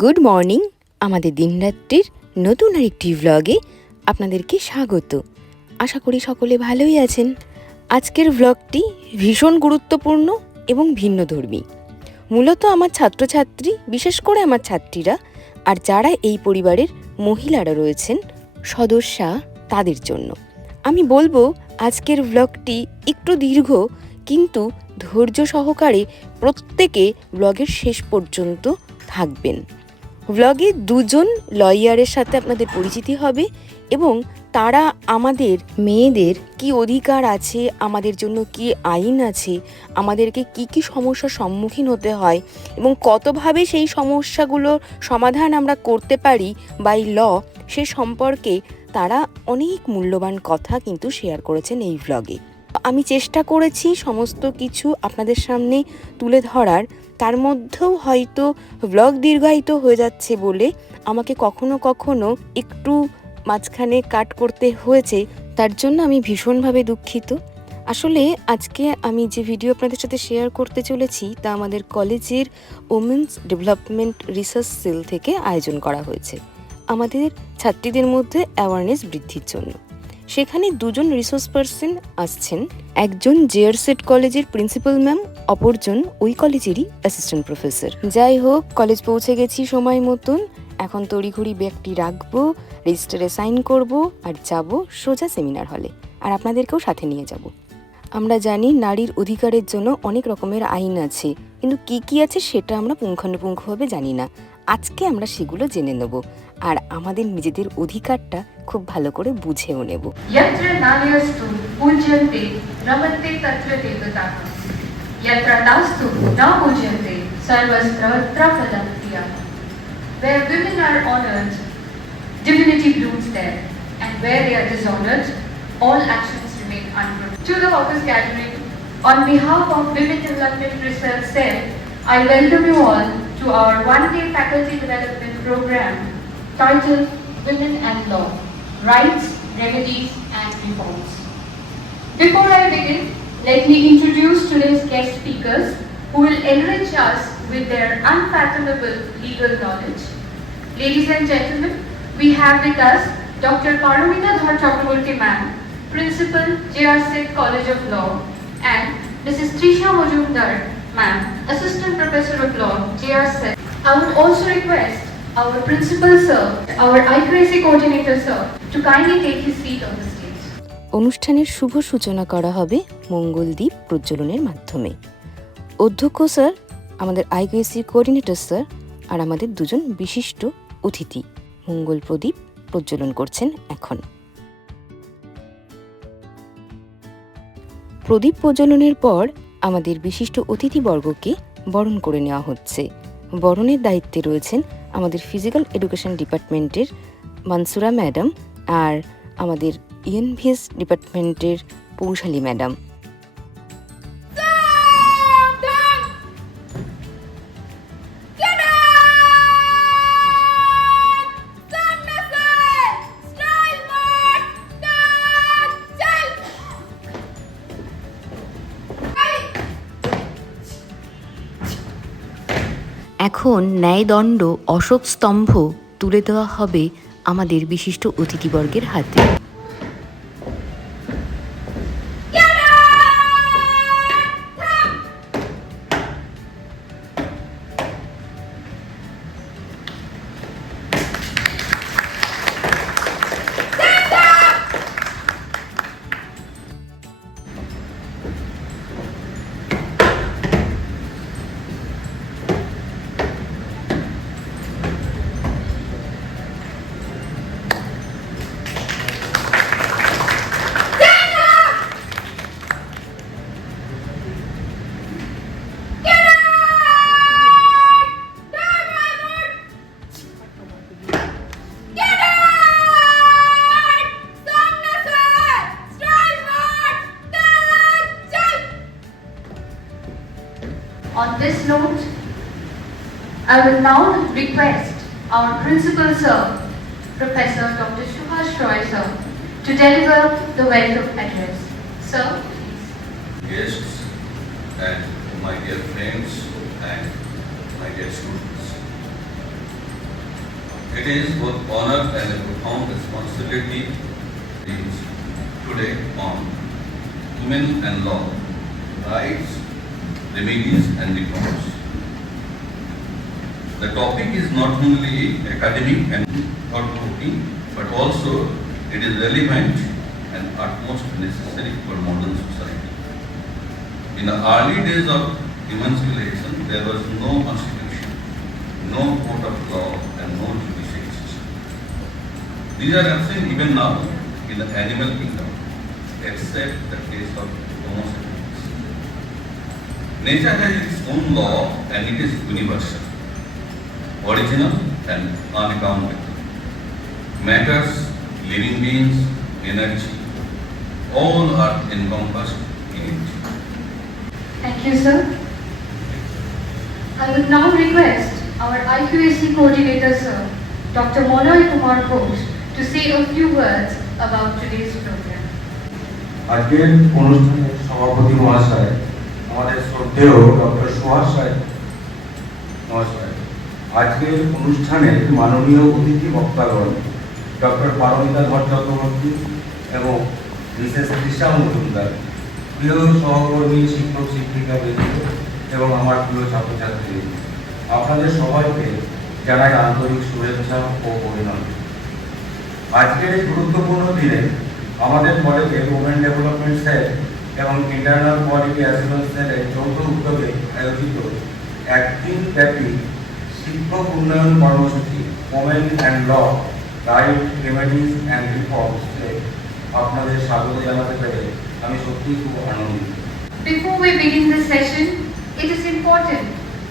Good morning. আমাদের দিনরাত্রির নতুন আরেকটি ভ্লগে আপনাদেরকে স্বাগত। আশা করি সকলে ভালোই আছেন। আজকের ভ্লগটি ভীষণ গুরুত্বপূর্ণ এবং ভিন্নধর্মী। মূলত আমার ছাত্রছাত্রী, বিশেষ করে আমার ছাত্রীরা আর যারা এই পরিবারের মহিলারা রয়েছেন সদস্যা, তাদের জন্য আমি বলবো আজকের ভ্লগটি একটু দীর্ঘ, কিন্তু ধৈর্য সহকারে প্রত্যেকে ব্লগের শেষ পর্যন্ত থাকবেন। ব্লগে দুজন লয়ারের সাথে আপনাদের পরিচিতি হবে এবং তারা আমাদের মেয়েদের কি অধিকার আছে, আমাদের জন্য কি আইন আছে, আমাদেরকে কি কি সমস্যার সম্মুখীন হতে হয় এবং কতভাবে সেই সমস্যাগুলোর সমাধান আমরা করতে পারি বাই ল, সে সম্পর্কে তারা অনেক মূল্যবান কথা কিন্তু শেয়ার করেছেন এই ভ্লগে। আমি চেষ্টা করেছি সমস্ত কিছু আপনাদের সামনে তুলে ধরার, তার মধ্যেও হয়তো ব্লগ দীর্ঘায়িত হয়ে যাচ্ছে বলে আমাকে কখনো কখনো একটু মাঝখানে কাট করতে হয়েছে, তার জন্য আমি ভীষণভাবে দুঃখিত। আসলে আজকে আমি যে ভিডিও আপনাদের সাথে শেয়ার করতে চলেছি তা আমাদের কলেজের ওমেন্স ডেভেলপমেন্ট রিসার্চ সেল থেকে আয়োজন করা হয়েছে আমাদের ছাত্রীদের মধ্যে অ্যাওয়ারনেস বৃদ্ধির জন্য। সেখানে দুজন রিসোর্স পার্সন আসছেন, একজন জেআরসেট কলেজের প্রিন্সিপাল ম্যাম, অপরজন ওই কলেজেরই অ্যাসিস্ট্যান্ট প্রফেসর। যাই হোক, কলেজ পৌঁছে গেছি সময় মতন। এখন তড়িঘড়ি ব্যাগটি রাখবো, রেজিস্টারে সাইন করব আর যাব সোজা সেমিনার হলে, আর আপনাদেরকেও সাথে নিয়ে যাব। আমরা জানি নারীর অধিকারের জন্য অনেক রকমের আইন আছে, কিন্তু কি কি আছে সেটা আমরা পুঙ্খানুপুঙ্খভাবে জানি না। আজকে আমরা সেগুলো জেনে নেব আর আমাদের নিজেদের অধিকারটা খুব ভালো করে বুঝেও নেব। यत्र नार्यस्तु पूज्यन्ते रमन्ते तत्र देवताः यत्र नास्तु न पूज्यन्ते सर्वत्र फलप्रियाः। Where women are honored, divinity blooms there, and where they are dishonored, all actions remain unprotected. To the office gathering, on behalf of Women Development Research Cell, I welcome you all to our one-day faculty development program titled Women and Law: Rights, Remedies and Reforms. Before I begin, let me introduce today's guest speakers who will enrich us with their unfathomable legal knowledge. Ladies and gentlemen, we have with us Dr. Paramita Dhar Chakraborty ma'am, Principal, JRSET College of Law, and Mrs. Trisha Majumdar ma'am, Assistant Professor of Law, JRSET. I would also request our Principal sir, our ICRAC Coordinator sir, to kindly take his seat on the stage. অনুষ্ঠানের শুভ সূচনা করা হবে মঙ্গলদ্বীপ প্রজ্বলনের মাধ্যমে। অধ্যক্ষ sir, আমাদের IQAC coordinator sir আর আমাদের দুজন বিশিষ্ট অতিথি মঙ্গল প্রদীপ প্রজ্বলন করছেন এখন। প্রদীপ প্রজ্বলনের পর আমাদের বিশিষ্ট অতিথিবর্গকে বরণ করে নেওয়া হচ্ছে। বরণের দায়িত্বে রয়েছেন আমাদের ফিজিক্যাল এডুকেশন ডিপার্টমেন্টের মানসুরা ম্যাডাম আর আমাদের ইএনভিএস ডিপার্টমেন্টের পৌশালী ম্যাডাম। এখন ন্যায়দণ্ড অশোক স্তম্ভ তুলে দেওয়া হবে আমাদের বিশিষ্ট অতিথিবর্গের হাতে। On this note, I will now request our Principal Sir, Professor Dr. Subhash Roy Sir, to deliver the welcome address. Sir, please. Guests and my dear friends and my dear students, It is both honor and a profound responsibility today on women and law, rights, remedies and reforms. The topic is not only academic and thought-provoking, but also it is relevant and utmost necessary for modern society. In the early days of human civilization, there was no constitution, no court of law, and no judicial system. These are absent even now in the animal kingdom, except the case of Homo sapiens. Nature has its own law and it is universal, original and unaccountable. Matters, living beings, energy, all are encompassed in it. Thank you, sir. I would now request our IQAC coordinator, sir, Dr. Monoy Kumar Ghosh, to say a few words about today's program. আজকের অনুষ্ঠানের সভাপতি মহাশয়, আমাদের শ্রদ্ধেয় doctor Suhas রায় মহাশয়, আজকের অনুষ্ঠানের মাননীয় অতিথি বক্তাগণ ডক্টর পারমিতা ধর চক্রবর্তী এবং মিসেস তৃষা মজুমদার, প্রিয় সহকর্মী শিক্ষক শিক্ষিকা বৃন্দ এবং আমার প্রিয় ছাত্রছাত্রী, আপনাদের সবাইকে জানাই আন্তরিক শুভেচ্ছা ও অভিনন্দন। আজকের এই গুরুত্বপূর্ণ দিনে আমাদের কলেজে ওমেন ডেভেলপমেন্ট সেল এবং ইন্টারনাল কোয়ালিটি অ্যাসুরেন্স সেলের যৌথ উদ্যোগে আয়োজিত একদিন ব্যাপী শিক্ষক উন্নয়ন কর্মসূচি women and law, right, remedies and রিফর্মসে আপনাদের স্বাগত জানাতে পেরে আমি সত্যিই খুব আনন্দিত। Before we begin the session, it is important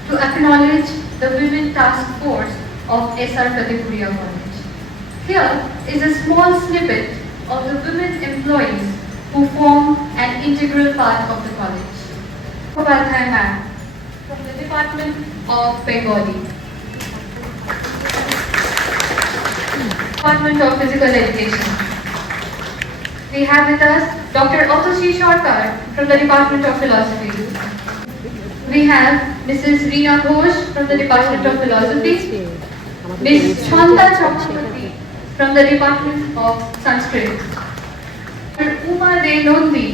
to acknowledge the Women Task Force of SR Pratiburiya College. Here is a small snippet of the women employees who form an integral part of the college. Upadhyay ma'am, from the Department of Bengali. Department of Physical Education. We have with us Dr. Atoshi Sarkar from the Department of Philosophy. We have Mrs. Reena Ghosh from the Department of Philosophy, Ms. Shanta Chakraborty from the Department of Sanskrit, Dr. Uma De Nondhi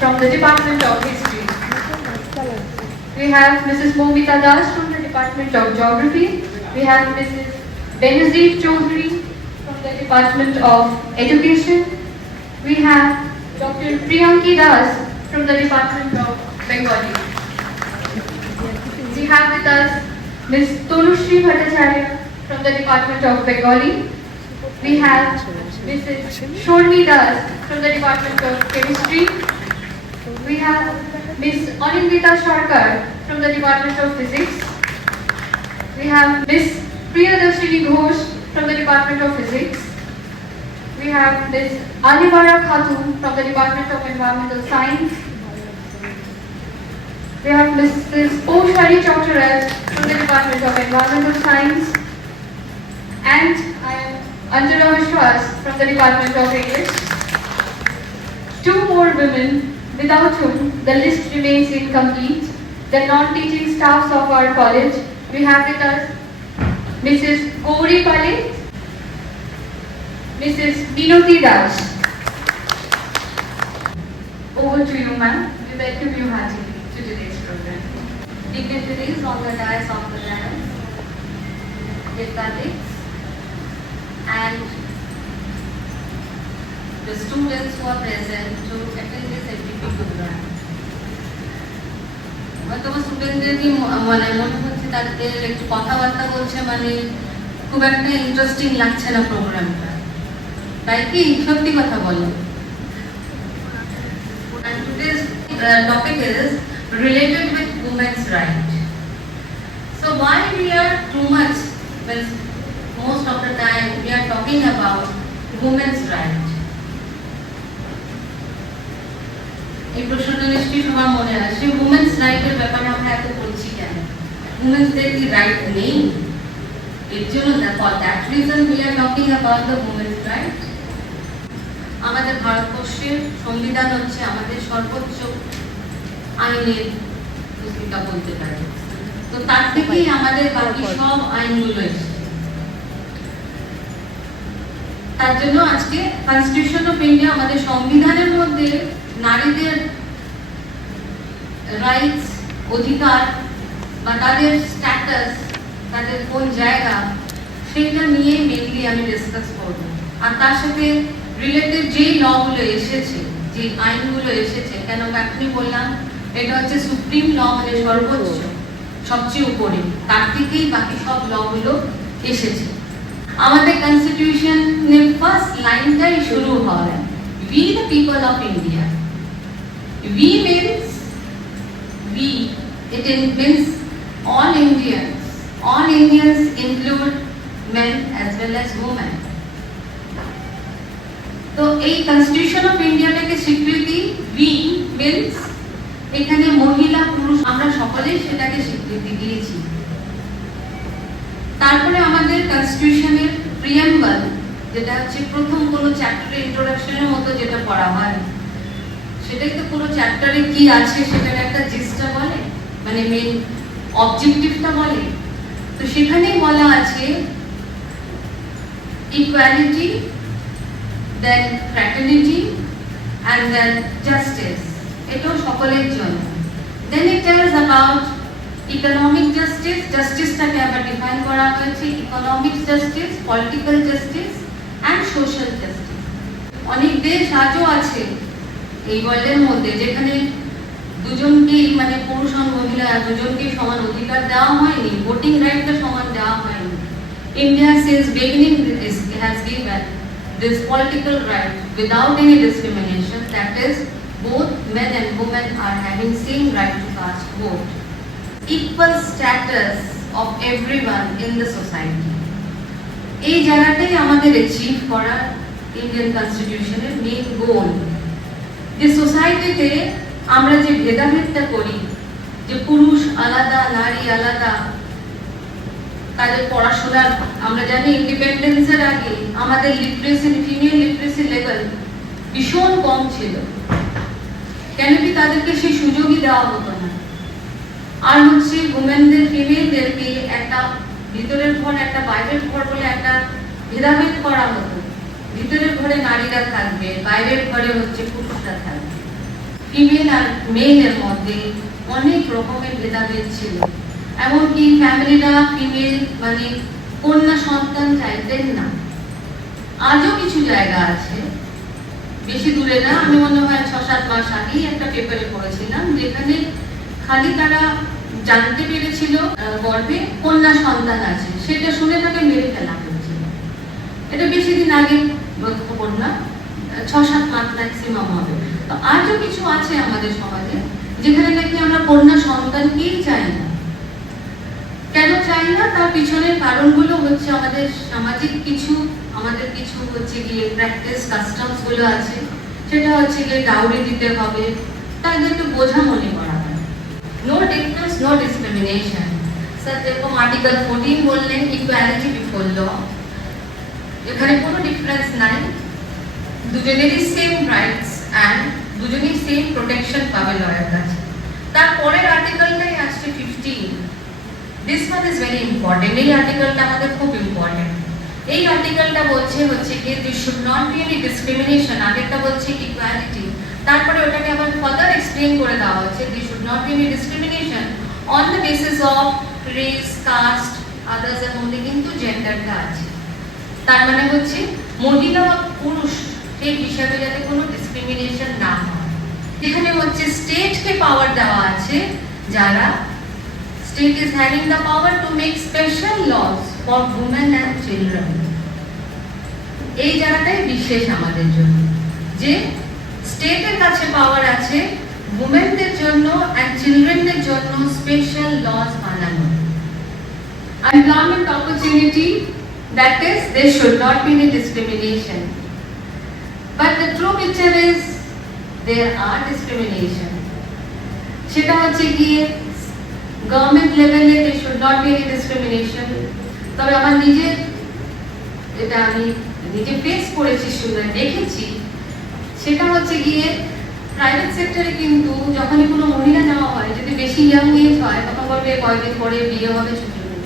from the Department of History. We have Mrs. Momita Das from the Department of Geography. We have Mrs. Benazir Chaudhary from the Department of Education. We have Dr. Priyanki Das from the Department of Bengali. We have with us Ms. Tonushri Bhattacharya from the Department of Bengali. We have Mrs. Shormi Das from the Department of Chemistry. We have Ms. Anindita Sarkar from the Department of Physics. We have Ms. Priyadarshini Ghosh from the Department of Physics. We have Ms. Alibara Khatun from the Department of Environmental Science. We have Mrs. Oshari Choktaraj from the Department of Environmental Science. And I am Anjana Vishwas from the Department of English. Two more women without whom the list remains incomplete, the non-teaching staffs of our college. We have with us Mrs. Gauri Pale, Mrs. Minoti Das. Over to you, ma'am. We welcome you heartily to today's program. Dignitaries on the dais of the dance, dear colleagues, and the students who are present to attend this MPP program. হয়তো স্টুডেন্টদেরই মনে হচ্ছে তাদের একটু কথাবার্তা বলছে, মানে খুব একটা ইন্টারেস্টিং লাগছে না প্রোগ্রামটা, তাই কি সত্যি কথা বলো? And today's topic is related with women's right. So why we are too much, well, most of the time we are talking about women's right. এই প্রশ্নটা নিশ্চয়ই সবার মনে আসে, উমেন্স রাইটের ব্যাপারে আমরা এত বলছি কেন? উমেন্সদের কি রাইট নেই? এর জন্য for that reason we are talking about the women's right. আমাদের ভারতবর্ষের সংবিধান হচ্ছে আমাদের সর্বোচ্চ আইনের পুস্তিকা বলতে পারে, তো তার থেকেই আমাদের বাকি সব আইনগুলো এসেছে। তার জন্য আজকে কনস্টিটিউশন অফ ইন্ডিয়া আমাদের সংবিধানের মধ্যে নারীদের রাইটস, অধিকার বা তাদের স্ট্যাটাস, তাদের কোন জায়গা, সেটা নিয়ে মেইনলি আমি ডিসকাস করব। আর তার সাথে রিলেটেড যেই লগুলো এসেছে, যে আইনগুলো এসেছে, কেন এখনই বললাম এটা হচ্ছে সুপ্রিম ল, মানে সর্বোচ্চ, সবচেয়ে উপরে, তার থেকেই বাকি সব লগুলো এসেছে। আমাদের কনস্টিটিউশনের ফার্স্ট লাইনটাই শুরু হয় we the people of India. We means we, it means all Indians. All Indians include men as well as women. তো এই কনস্টিটিউশন অফ ইন্ডিয়াটাকে স্বীকৃতি, we means এখানে মহিলা পুরুষ আমরা সকলেই সেটাকে স্বীকৃতি দিয়েছি। তারপরে আমাদের কনস্টিটিউশনের প্রিয়াম্বল, যেটা হচ্ছে প্রথম কোনো চ্যাপ্টারের ইন্ট্রোডাকশনের মতো যেটা পড়া হয়, সেটাই তো পুরো চ্যাপ্টারে কি আছে সেটার একটা জিস্টটা বলে, মানে মেইন অবজেক্টিভটা বলে। তো সেখানেই বলা আছে equality, then fraternity and then justice, এটাও সকলের জন্য। Then it tells about economic justice, জাস্টিসটাকে আবার ডিফাইন করা হয়েছে economic justice, political justice and social justice. অনেক দেশ আজও আছে এই ওয়ার্ল্ডের মধ্যে যেখানে দুজনকেই, মানে পুরুষ আর মহিলা দুজনকেই সমান অধিকার দেওয়া হয়নি, ভোটিং রাইটটা সমান দেওয়া হয়নি। India since beginning has given this political right without any discrimination, that is both men and women are having same right to cast vote, equal status of everyone in the society. এই জায়গাটাই আমাদের achieve করা Indian কনস্টিটিউশনের main গোল। যে সোসাইটিতে আমরা যে ভেদাভেদটা করি, যে পুরুষ আলাদা, নারী আলাদা, তাদের পড়াশোনার, আমরা জানি ইন্ডিপেন্ডেন্সের আগে আমাদের লিটারেসি, ফিমেল লিটারেসি লেভেল ভীষণ কম ছিল, কেন কি তাদেরকে সেই সুযোগই দেওয়া হতো না। আর হচ্ছে উমেনদের, ফিমেলদেরকে একটা ভিতরের ঘর, একটা বাইরের ঘর বলে একটা ভেদাভেদ করা হতো। ভিতরের ঘরে নারীরা থাকবে, বাইরের ঘরে হচ্ছে পুরুষরা থাকবে। ফিমেল আর মেলের মধ্যে অনেক রকমের ভেদাভেদ ছিল। এমনকি ফ্যামিলিরা ফিমেল, মানে কন্যা সন্তান চাইতেন না। আজও কিছু জায়গা আছে, বেশি দূরে না, আমি মনে হয় 6-7 মাস আগেই একটা পেপারে পড়েছিলাম, যেখানে খালি তারা জানতে পেরেছিল গর্ভে কন্যা সন্তান আছে, সেটা শুনে তাকে মেরে ফেলা হয়েছিল। এটা বেশি দিন আগে খবর না, 6-7 মাস ম্যাক্সিমাম হবে। তো আজও কিছু আছে আমাদের সমাজে যেখানে নাকি আমরা কন্যা সন্তানকেই চাই না। কেন চাই না, তার পিছনের কারণগুলো হচ্ছে আমাদের সামাজিক কিছু, আমাদের কিছু হচ্ছে গিয়ে প্র্যাকটিস, কাস্টমস গুলো আছে। সেটা হচ্ছে গিয়ে ডাউরি দিতে হবে, তাদেরকে বোঝা মনে করা হয়। No difference, no discrimination. Sir যেরকম আর্টিকেল 14 বললেন ইকুয়ালিটি বিফোর ল, এখানে কোনো ডিফারেন্স নাই, দুজনেরই সেম রাইটস অ্যান্ড দুজনেই সেম প্রোটেকশন পাবে লয়ের কাছে। তারপরের আর্টিকেলটাই আসছে 15। This one is very important. এই আর্টিকেলটা আমাদের খুব ইম্পর্টেন্ট। এই আর্টিকেলটা বলছে হচ্ছে কি there should not be any discrimination, আগেরটা বলছে ইকুয়ালিটি, তারপরে ওটাকে আবার ফার্দার এক্সপ্লেইন করে দেওয়া হচ্ছে there should not be any discrimination on the basis of race, caste, others এর মধ্যে কিন্তু জেন্ডারটা আছে। তার মানে হচ্ছে মহিলা বা পুরুষ এই হিসাবে যাতে কোনো ডিসক্রিমিনেশন না হয়। এখানে হচ্ছে স্টেটকে পাওয়ার দেওয়া আছে, যারা state is having the power to make special laws for women and children. এই জায়গাটাই বিশেষ আমাদের জন্য, যে স্টেটের কাছে পাওয়ার আছে উমেনদের জন্য and চিলড্রেনদের জন্য স্পেশাল লস বানানো। Employment opportunity, that is there should not be any discrimination. But the true picture is there are discrimination. সেটা হচ্ছে গিয়ে গভর্নমেন্ট লেভেলে there should not be any discrimination. তবে আমার নিজের, এটা আমি নিজে ফেস করেছি, শুনে দেখেছি, সেটা হচ্ছে গিয়ে প্রাইভেট সেক্টরে কিন্তু যখনই কোনো মহিলা নেওয়া হয়, যদি বেশি ইয়াং এজ হয় তখন বলবে কয়েকদিন পরে বিয়ে হবে, ছুটি হবে।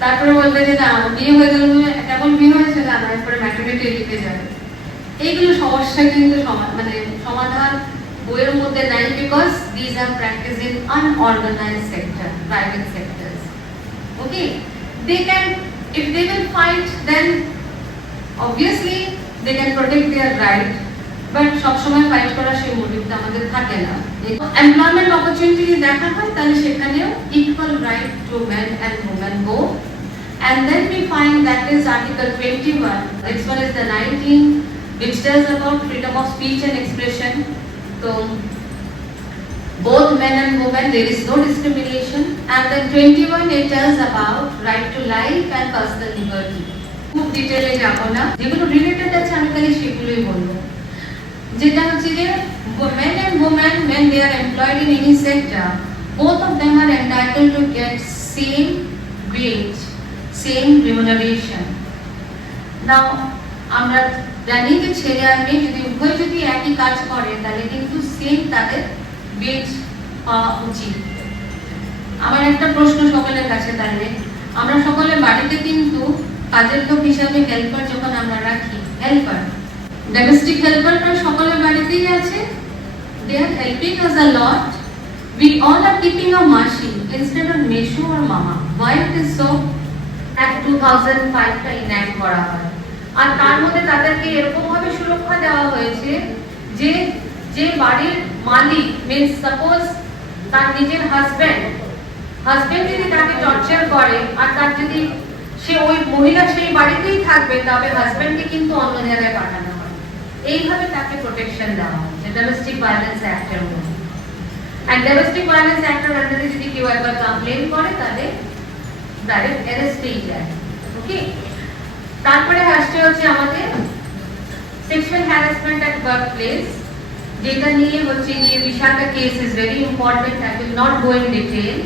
তারপরে বলবে যে না বিয়ে হয়ে গেল, কেবল বিয়ে হয়েছে না, এরপরে ম্যাটারনিটি লিভে যাবে। এইগুলো সমস্যা কিন্তু মানে সমাধান বইয়ের মধ্যে নাই, because these are practice in unorganised sector, private sectors. Okay, they can, if they will fight, then obviously they can protect their right, but সবসময় ফাইট করার সেই মোটিভটা আমাদের থাকে না। এমপ্লয়মেন্ট অপরচুনিটি দেখা হয় তাহলে সেখানেও equal right two men and women both. And then we find that is Article 21. Next one is the 19, which tells about freedom of speech and expression. So both men and women, there is no discrimination. And then 21, it tells about right to life and personal liberty. খুব ডিটেইলে যাব না, যেগুলো related আছে আমি খালি সেগুলোই বলবো। যেটা হচ্ছে যে men and women, when they are employed in any sector, both of them are entitled to get same wage, same remuneration. Now আমরা জানি যে ছেলে আর মেয়ে যদি উভয় যদি একই কাজ করে তাহলে কিন্তু সেম তাদের ওয়েজ পাওয়া উচিত। আমার একটা প্রশ্ন সকলের কাছে তাহলে, আমরা সকলে বাড়িতে কিন্তু কাজের লোক হিসাবে হেল্পার যখন আমরা রাখি, হেল্পার ডোমেস্টিক হেল্পার প্রায় সকলের বাড়িতেই আছে। They are helping us a lot. We all are keeping a machine instead of Meshu or Mama. Why it is so? Act 2005 টা ইনঅ্যাক্ট করা হয়, আর তার মধ্যে তাদেরকে এরকম ভাবে সুরক্ষা দেওয়া হয়েছে যে যে বাড়ির মালিক, মিন্স সাপোজ তার নিজের হাজবেন্ড যদি তাকে টর্চার করে আর তার যদি সে ওই মহিলা সেই বাড়িতেই থাকবে, তবে হাজবেন্ডকে কিন্তু অন্য জায়গায় পাঠানো হয়। এইভাবে তাকে প্রোটেকশন দেওয়া হচ্ছে ডোমেস্টিক ভায়োলেন্স অ্যাক্টের মধ্যে। আর ডোমেস্টিক ভায়োলেন্স অ্যাক্টের আন্ডারে যদি কেউ একবার কমপ্লেন করে তাহলে ডাইরেক্ট অ্যারেস্টেই যায়। ওকে, তারপরে আসছে হচ্ছে আমাদের sexual harassment at workplace, যেটা নিয়ে হচ্ছে গিয়ে Vishakha case is very important, I will not go in detail.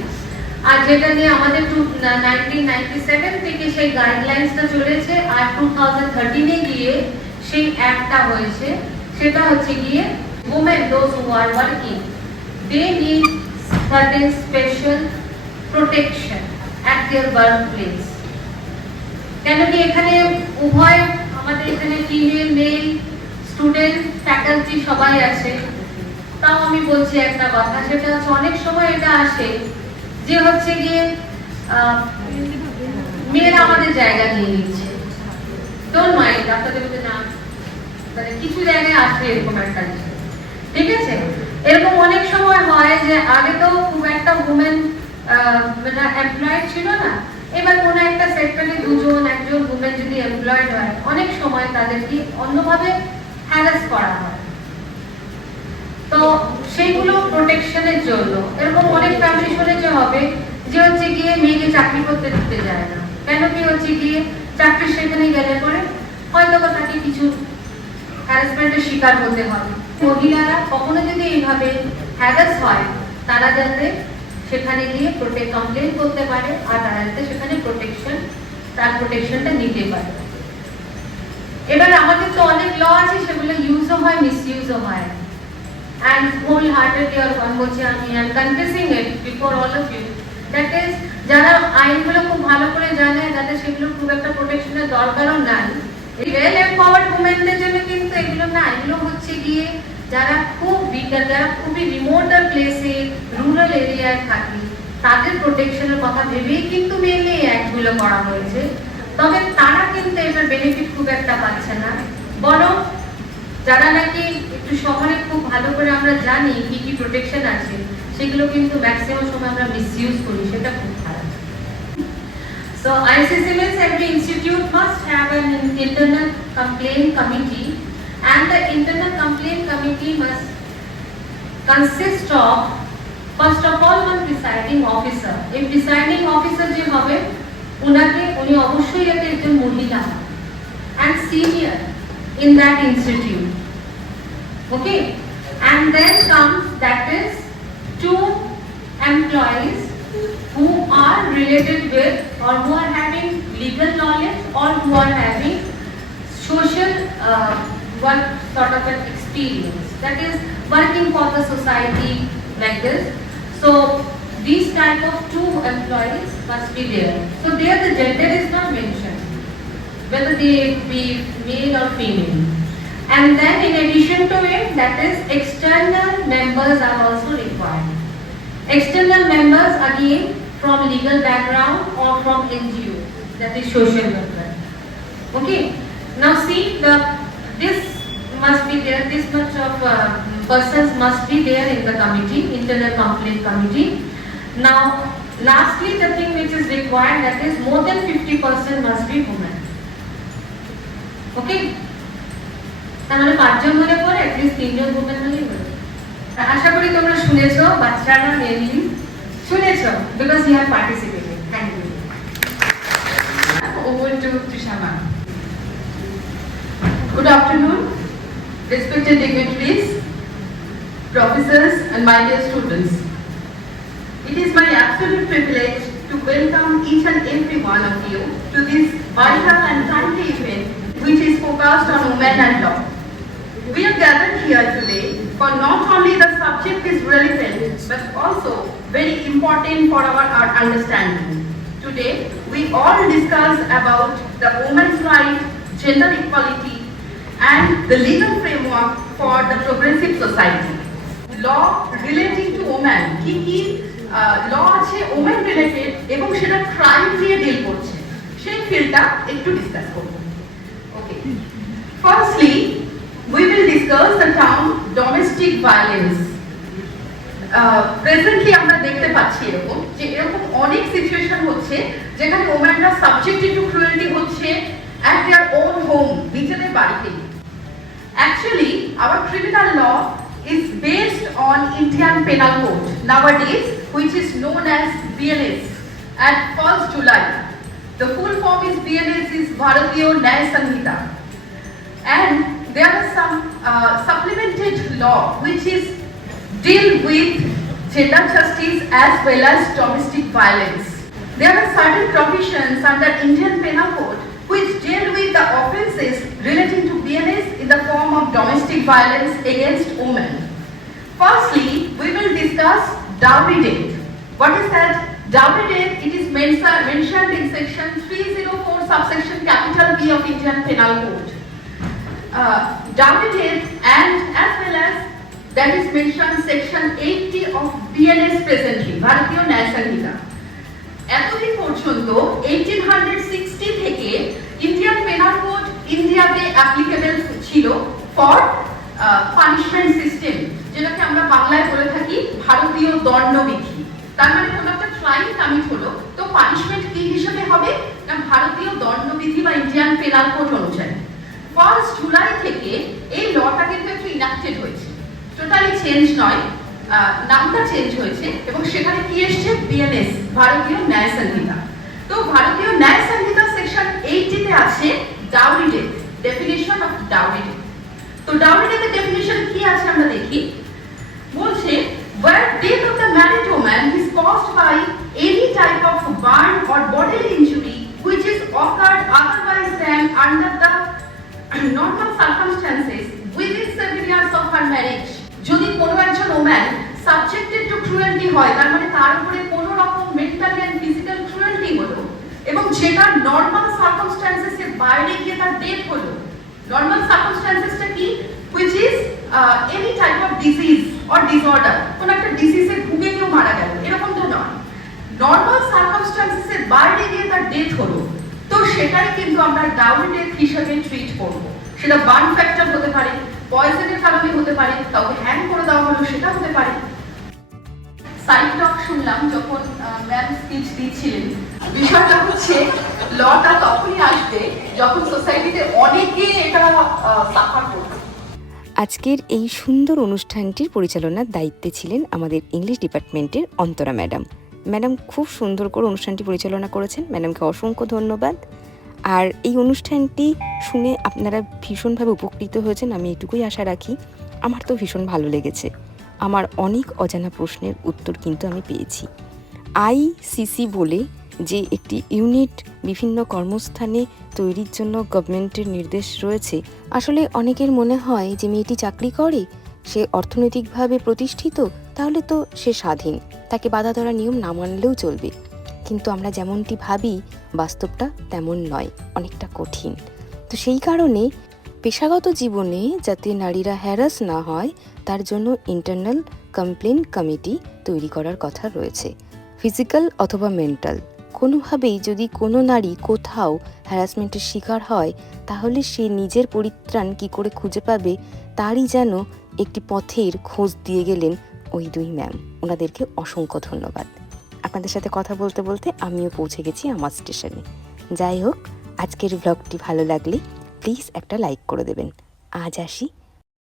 আর যেটা নিয়ে আমাদের 1997 থেকে সেই গাইডলাইন্সটা চলেছে, আর 2013 এ গিয়ে সেই অ্যাক্টটা হয়েছে, সেটা হচ্ছে গিয়ে women those who are working, they need certain special protection at their workplace. কেন কি এখানে উভয় আমাদের এখানে ফিমেল মেল স্টুডেন্ট ফ্যাকাল্টি সবাই আছে। তাও আমি বলছি একটা কথা, সেটা হচ্ছে অনেক সময় এটা আসে যে হচ্ছে গিয়ে মেয়েরা আমাদের জায়গা নিয়ে নিচ্ছে। ডোন্ট মাইন্ড, আপনাদের মধ্যে না মানে কিছু জায়গায় আসে এরকম একটা জিনিস, ঠিক আছে? এরকম অনেক সময় হয় যে আগে তো খুব একটা উমেন এমপ্লয়েড ছিল না, এবার কোনো একটা সেক্টরে একজন উমেন যদি এমপ্লয়েড হয়, অনেক সময় তাদেরকে অন্যভাবে হ্যারাস করা হয়। তো সেইগুলো প্রোটেকশনের জন্য এরকম অনেক ফ্যামিলি শুনেছে হবে যে হচ্ছে গিয়ে মেয়েকে চাকরি করতে দিতে যায় না। কেন কি হচ্ছে গিয়ে চাকরি সেখানে গেলে পরে হয়তো তাকে কিছু হ্যারাসমেন্টের শিকার হতে হবে। মহিলারা কখনো যদি এইভাবে হ্যারাস হয়, তারা যাতে সেখানে গিয়ে কমপ্লেন করতে পারে, আর তারা যাতে সেখানে প্রোটেকশনটা নিতে পারে। এবার আমাদের তো অনেক ল আছে, সেগুলো ইউজও হয়, মিসইউজও হয়। And wholeheartedly or one বলছে আমি am confessing it before all of you, that is যারা আইনগুলো খুব ভালো করে জানে, যাদের সেগুলো খুব একটা প্রোটেকশনের দরকারও নাই, ওয়েল এম্পাওয়ার্ড উমেনদের জন্য কিন্তু এগুলো না। এগুলো হচ্ছে গিয়ে যারা খুব উইকার, যারা খুবই রিমোটার প্লেসে রুরাল এরিয়ায় থাকে, তাদের প্রোটেকশনের কথা ভেবেই কিন্তু মেনলি এই অ্যাক্টগুলো করা হয়েছে। তবে তারা কিন্তু এটার বেনিফিট খুব একটা পাচ্ছে না, বরং যারা নাকি একটু শহরে খুব ভালো করে আমরা জানি কি কি প্রোটেকশন আছে, সেগুলো কিন্তু ম্যাক্সিমাম সময় আমরা মিসইউজ করি, সেটা খুব খারাপ। So ICCMS, every institute must have an internal complaint committee, and the internal complaint committee must consist of first of all one presiding officer. এই presiding officer যে হবে উনি অবশ্যই একজন মহিলা and senior in that institute. Okay, and then comes that is two employees who are related with or who are having legal knowledge or who are having social work sort of an experience, that is working for the society like this. So these type of two employees must be there. So there the gender is not mentioned, whether they be male or female. And then in addition to it, that is external members are also required. External members again from legal background or from NGO, that is social worker. Okay. Now see, this must be there. This much of persons must be there in the committee, internal complaint committee. Now, lastly, the thing which is required, that is more than 50% must be women. Okay. তাহলে 5 জন হলে পরে at least 3 John women হলেই হবে। আশা করি তোমরা শুনেছো, বাচ্চারা mainly শুনেছো, because you have participated. Thank you. Over to Trishama. Good afternoon, respected dignitaries, professors and my dear students. It is my absolute privilege to welcome each and every one of you to this vital and timely event which is focused on women and law. We are gathered here today for not only the subject is relevant but also very important for our understanding. Today we all discuss about the women's right, gender equality and the legal framework for the progressive society. Law relating to women, কি law আছে women related এবং সেটা crime দিয়ে deal করছে, সেই ফিল্ডটা একটু discuss করব। Okay. Firstly, we will discuss the term domestic violence. Presently আমরা দেখতে পাচ্ছি এরকম অনেক সিচুয়েশন হচ্ছে যেখানে ওমেনরা সাবজেক্টেড টু ক্রুয়েলটি হচ্ছে at their own home, নিজেদের বাড়িতে। Actually, our criminal law is based on Indian Penal Code nowadays, which is known as BNS at 1st July. The full form is BNS is Bharatiya Nyaya Sanhita. And there are some supplemented law which is deal with gender justice as well as domestic violence. There are certain provisions under Indian Penal Code which deal with the offences relating to BNS in the form of domestic violence against women. Firstly, we will discuss dowry debt. What is that? Dowry debt, it is mentioned in section 304 subsection capital B of Indian Penal Code. Dowry debt and as well as that is mentioned section 80 of BNS presently, Bharatiya Nyaya Sanhita. এতদিন পর্যন্ত 1860 থেকে Indian penal code ইন্ডিয়াতে applicable ছিল for punishment system, যেটাকে আমরা বাংলায় বলে থাকি ভারতীয় দণ্ডবিধি। তার মানে কোনো একটা ক্রাইম কমিট হলো তো পানিশমেন্ট কি হিসেবে হবে না ভারতীয় দণ্ডবিধি বা ইন্ডিয়ান পেনাল কোড অনুযায়ী। 1st জুলাই থেকে এই লটা কিন্তু একটু ইনাক্টেড হয়েছে, টোটালি চেঞ্জ নয়, নামটা চেঞ্জ হয়েছে এবং সেখানে কি এসেছে বিএনএস ভারতীয় ন্যায় সংহিতা। তো ভারতীয় ন্যায় সংহিতা সেকশন 80 তে আছে dowry death, definition of dowry death. তো ডাউরি ডেটের ডেফিনিশন কি আছে আমরা দেখি। বলছে where death of the married woman is caused by any type of burn or bodily injury which is occurred otherwise than under the normal circumstances within 7 years of her marriage. যদি কোনো একজন woman subjected to cruelty হয়, তার মানে তার উপরে কোনো রকম মেন্টালি এন্ড ফিজিক্যাল ক্রুয়েলটি হলো এবং যেটা নর্মাল সার্কামস্ট্যান্সেসের বাইরে গিয়ে তার ডেথ হলো। নর্মাল সার্কামস্ট্যান্সেসটা কি? which is any type of disease or disorder, কোনো একটা ডিজিজে ভুগে কেউ মারা গেল এরকমটা নয়, নর্মাল সার্কামস্ট্যান্সেসের বাইরে গিয়ে তার ডেথ হলো, তো সেটাই কিন্তু আমরা ডাউরি ডেথ হিসেবে ট্রিট করব। সেটা বার্ন ফ্যাক্টর হতে পারে, পয়জনের কারণে হতে পারে, কাউকে হ্যাং করে দেওয়া হলো সেটা হতে পারে। সাইড টক শুনলাম যখন ম্যাম স্পিচ দিচ্ছিলেন, বিষয়টা হচ্ছে লটা তখনই আসবে যখন সোসাইটিতে অনেকে এটা সাফার করবে। আজকের এই সুন্দর অনুষ্ঠানটির পরিচালনার দায়িত্বে ছিলেন আমাদের ইংলিশ ডিপার্টমেন্টের অন্তরা ম্যাডাম। ম্যাডাম খুব সুন্দর করে অনুষ্ঠানটি পরিচালনা করেছেন, ম্যাডামকে অসংখ্য ধন্যবাদ। আর এই অনুষ্ঠানটি শুনে আপনারা ভীষণভাবে উপকৃত হয়েছেন, আমি এটুকুই আশা রাখি। আমার তো ভীষণ ভালো লেগেছে, আমার অনেক অজানা প্রশ্নের উত্তর কিন্তু আমি পেয়েছি। আইসিসি বলে যে একটি ইউনিট বিভিন্ন কর্মস্থানে তৈরির জন্য গভর্নমেন্টের নির্দেশ রয়েছে, আসলে অনেকের মনে হয় যে মেয়েটি চাকরি করে, সে অর্থনৈতিকভাবে প্রতিষ্ঠিত, তাহলে তো সে স্বাধীন। তাকে বাধা ধরা নিয়ম না মানলেও চলবে, কিন্তু আমরা যেমনটি ভাবি বাস্তবটা তেমন নয়, অনেকটা কঠিন। তো সেই কারণে পেশাগত জীবনে যাতে নারীরা হ্যারাস না হয় তার জন্য ইন্টারনাল কমপ্লেন কমিটি তৈরি করার কথা রয়েছে। ফিজিক্যাল অথবা মেন্টাল কোনোভাবেই যদি কোনো নারী কোথাও হ্যারাসমেন্টের শিকার হয় তাহলে সে নিজের পরিত্রাণ কী করে খুঁজে পাবে তারই যেন একটি পথের খোঁজ দিয়ে গেলেন ওই দুই ম্যাম। ওনাদেরকে অসংখ্য ধন্যবাদ। আপনাদের সাথে কথা বলতে বলতে আমিও পৌঁছে গেছি আমার স্টেশনে। যাই হোক, আজকের ব্লগটি ভালো লাগলে প্লিজ একটা লাইক করে দেবেন। আজ আসি,